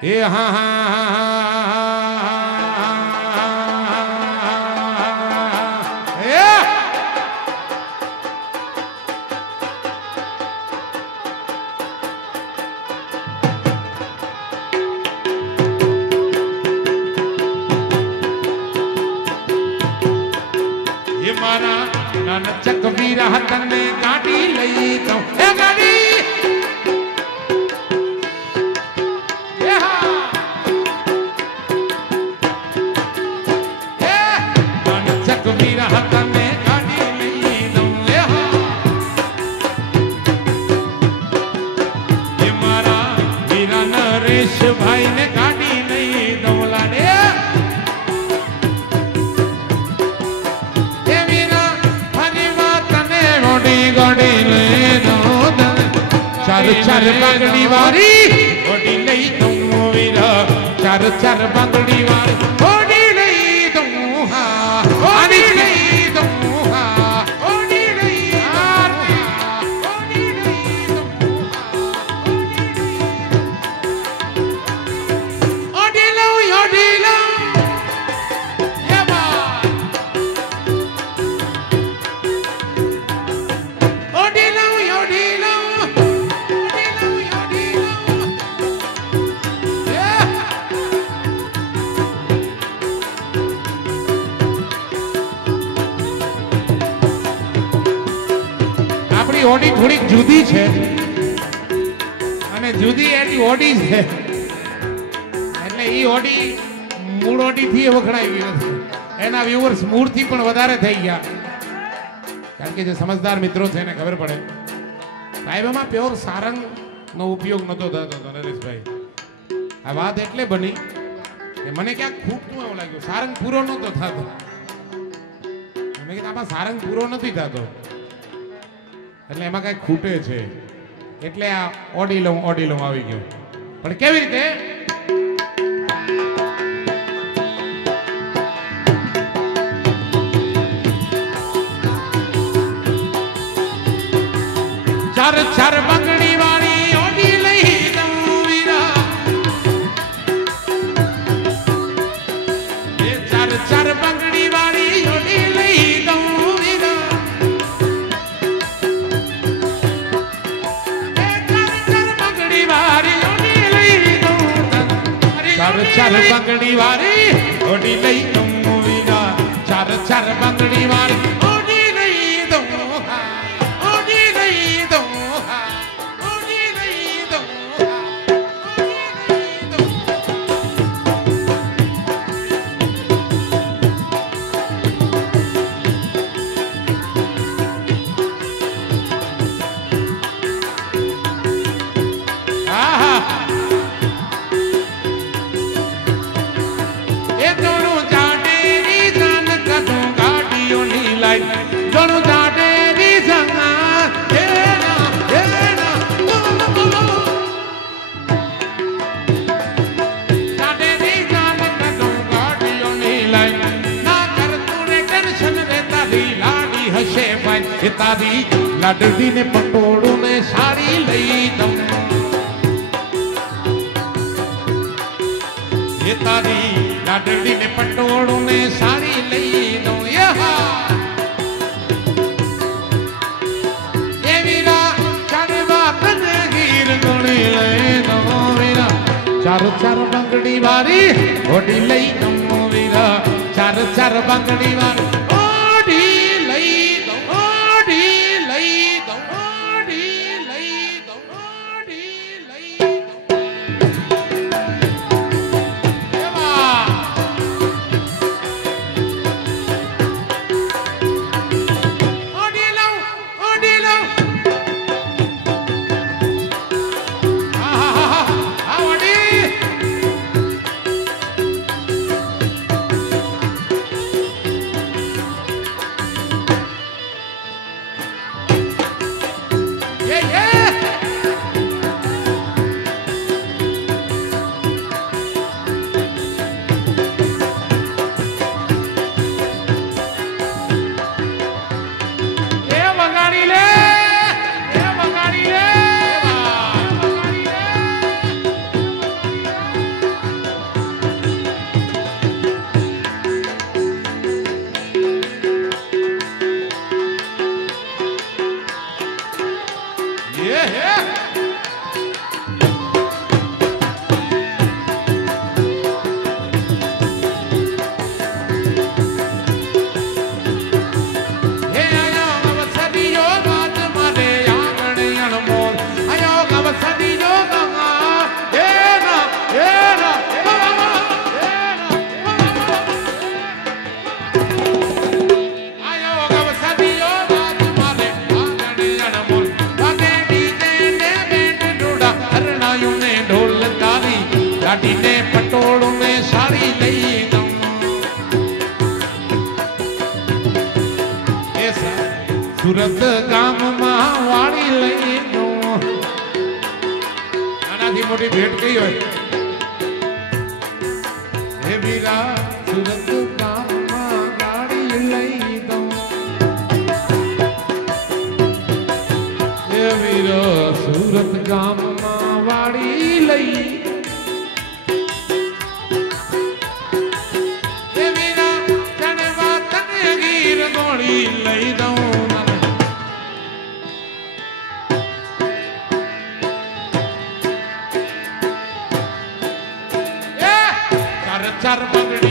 એ હા હા चक वीर हथन में गाड़ी लई तो ए गाड़ी ए हा ए मन चक वीर हथन में गाड़ी लई तो ए हा ये मारा वीरा नरेश भाई ने गाड़ी लई तो लाडे गाड़ी ले दो चार चार बांगड़ी वारी ओडी लई दो वीरा चार चार बांगड़ी वारी ओडी लई दो हा ओडी लई दो हा ओडी लई ओडी लई दो ओडी लो ये बा ઓડી થોડીક જુદી છે અને જુદી એની ઓડી છે એટલે ઈ ઓડી મૂળ ઓડી થી વખણાવી નથી એના વ્યુઅર્સ મૂળ થી પણ વધારે થઈ ગયા કારણ કે જે સમજદાર મિત્રો છે એને ખબર પડે સાહેબમાં પ્યોર સારંગ નો ઉપયોગ નતો થતો નરેશભાઈ આ વાત એટલે બની કે મને ક્યાંક ખૂટતું એવું લાગ્યું સારંગ પૂરો નતો થતો મેં કીધું આમાં સારંગ પૂરો નથી થતો એટલે એમાં કઈ ખૂટે છે એટલે આ ઓડી લઉં આવી ગયો પણ કેવી રીતે ચાર ચાર બંગડી વાળી ઓડી લઈ દઉં વીરા એ ચાર ચાર બંગડી વાળી ઓડી લઈ દઉં चार बंगड़ी वारी ओडी लई दो वीरा चार चार बंगड़ी वारी ओडी लई दो ओडी लई दो ओडी लई दो तारी लाडली ने पटोड़ू ने साड़ी लई दम ये तारी लाडली ने पटोड़ू ने साड़ी लई दो ये वीरा चढ़वा कन गिर गुणी ले दो वीरा चार चार बंगड़ी वारी ओडी लई दो वीरा चार चार बंगड़ी वारी કાઢી ને પટોળું ને સાડી લઈ દઉં એ સુરત ગામમાં વાળી લઈ દઉં આનાથી મોટી ભેટ કઈ હોય હે વીરા સુરત ગામમાં ગાડી લઈ દઉં હે વીરા સુરત ગામમાં વાળી લઈ હે વીરા ચણવા તને ગીર દોડી લઈ દઉં ચાર પગડી